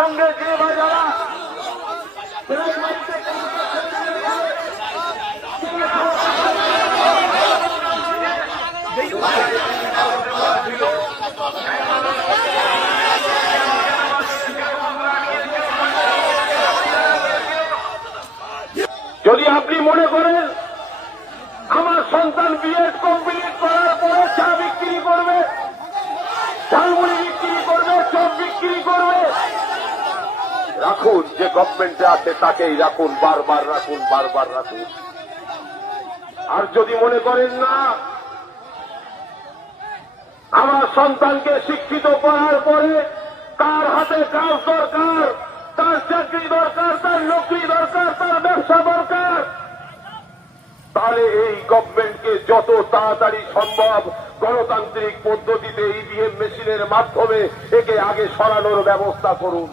সঙ্গে যে বা যারা যদি আপনি মনে করেন আমার সন্তান বিএড কমপ্লিট করার পরে চা বিক্রি করবে, ঝালমুড়ি বিক্রি করবে, চপ বিক্রি করবে, রাখুন। যে গভর্নমেন্টে আছে তাকেই রাখুন, বারবার রাখুন, বারবার রাখুন। আর যদি মনে করেন না আমার সন্তানকে শিক্ষিত করার পরে তার হাতে কাজ দরকার, তার চাকরি দরকার, তার নকরি দরকার, তার ব্যবসা দরকার, তাহলে এই গভর্নমেন্টকে যত তাড়াতাড়ি সম্ভব গণতান্ত্রিক পদ্ধতিতে ইভিএম মেশিনের মাধ্যমে একে আগে সরানোর ব্যবস্থা করুন।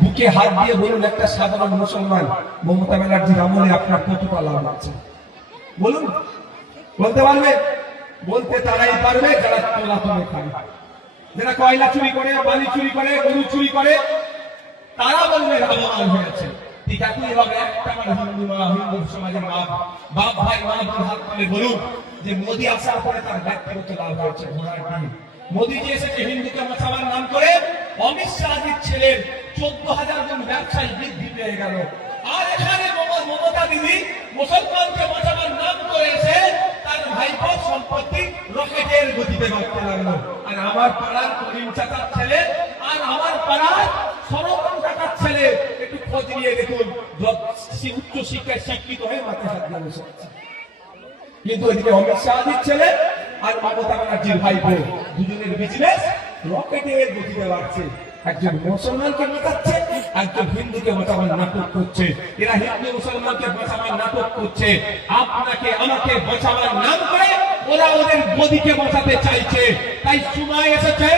বুকে হাত দিয়ে বলুন, একটা সাধারণ মুসলমান মমতা ব্যানার্জির আমলে আপনার কতটা লাভ আছে বলুন? বলতে পারবে? বলতে তারাই পারবে যারা তোলাতুলি খায়, যারা কয়লা চুরি করে, বালি চুরি করে, গরু চুরি করে, তারা বলবে লাভবান হয়েছে। ঠিক একই ভাবে একটা হিন্দু সমাজের বাপ ভাই মা বোন হাত তুলে বলুন যে মোদী আসার পরে তার ব্যক্তিগত লাভ হয়েছে। মোদী যে এসেছে হিন্দুকে বাঁচাবার নাম করে, অমিত শাহজির ছেলের 14,000 জন ব্যবসায়ী বৃদ্ধি পেয়ে গেল। আর এখানে মমতা দিদি মুসলমানকে বাঁচাবার নাম করেছে, তার ভাইপো সম্পত্তি রকেটের গতিতে বাড়তে লাগলো। আর আমার পাড়ার করিম চাচার ছেলে আর আমার পাড়ার সরবন কাকার ছেলে একটু খোঁজ নিয়ে দেখুন, উচ্চ শিক্ষায় শিক্ষিত হয়ে মাথায় হাত দিয়ে বসে আছে। কিন্তু ওইদিকে অমিত শাহজির ছেলে আর মমতা ব্যানার্জির ভাইপো দুজনের বিজনেস রকেটের গতিতে বাড়ছে। একজন মুসলমানকে বাঁচাচ্ছে, একজন হিন্দুকে বাঁচাবার নাটক করছে। এরা হিন্দু মুসলমানকে বাঁচাবার নাটক করছে, আপনাকে আমাকে বাঁচাবার নাম করে ওরা ওদের গদিকে বাঁচাতে চাইছে। তাই সময় এসেছে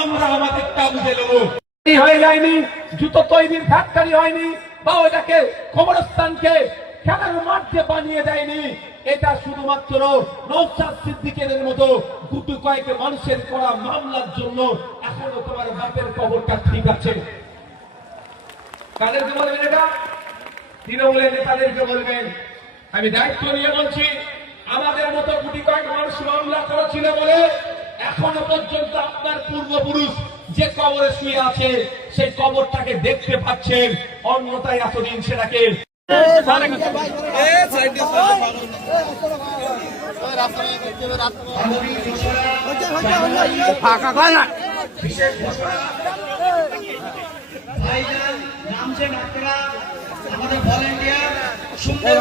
আমরা আমাদেরটা বুঝে নেব। হয়ে যায়নি, জুতো তৈরির ফ্যাক্টরি হয়নি, বা ওটাকে কবরস্থানকে খেলার মাঠে বানিয়ে দেয়নি। এটা শুধুমাত্র নওশাদ সিদ্দিকের মতো দুটো কয়েক মানুষের করা মামলার জন্য। এখনো তোমার বাপের কবরটা ঠিক আছে। কাদেরকে বলবেন এটা? তৃণমূলের নেতাদেরকে বলবেন। আমি দায়িত্ব নিয়ে বলছি, আমাদের মতো গুটি কয়েক মানুষ মামলা করেছিল বলে এখনো পর্যন্ত আপনার পূর্বপুরুষ যে কবরে শুয়ে আছে সেই কবরটাকে দেখতে পাচ্ছেন, অন্যথায় এতদিন সেটাকে ফাঁকা কয় না। বিশেষ ঘোষণা ভাইজান নামছেন আপনারা, আমাদের ভলেন্টিয়ার সুন্দর